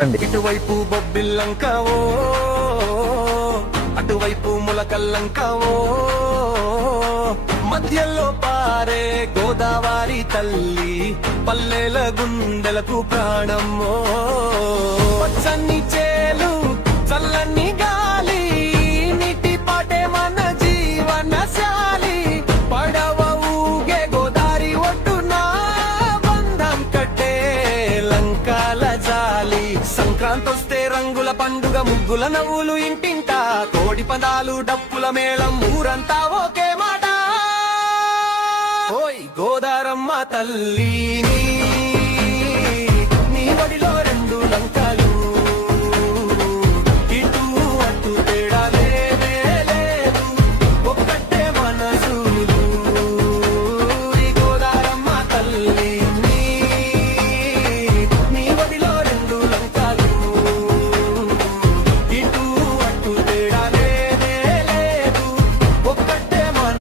ఇటువైపు బొబ్బిల్లంకవో అటువైపు ములకల్లంకవో మధ్యలో పారే గోదావరి తల్లి పల్లెల గుండెలకు ప్రాణమ్మో పచ్చని చేలు చల్లని గాలి నీటి పాటే మన జీవనశాలి పడవ ఊగే గోదారి ఒడ్డున బంధం కట్టే లంకాల జాలి సంక్రాంతొస్తే రంగుల పండుగ ముగ్గుల నవ్వులు ఇంటింట కోడి పదాలు డప్పుల మేళం ఊరంతా ఒకే మాట ఓయ్ గోదారమ్మ తల్లి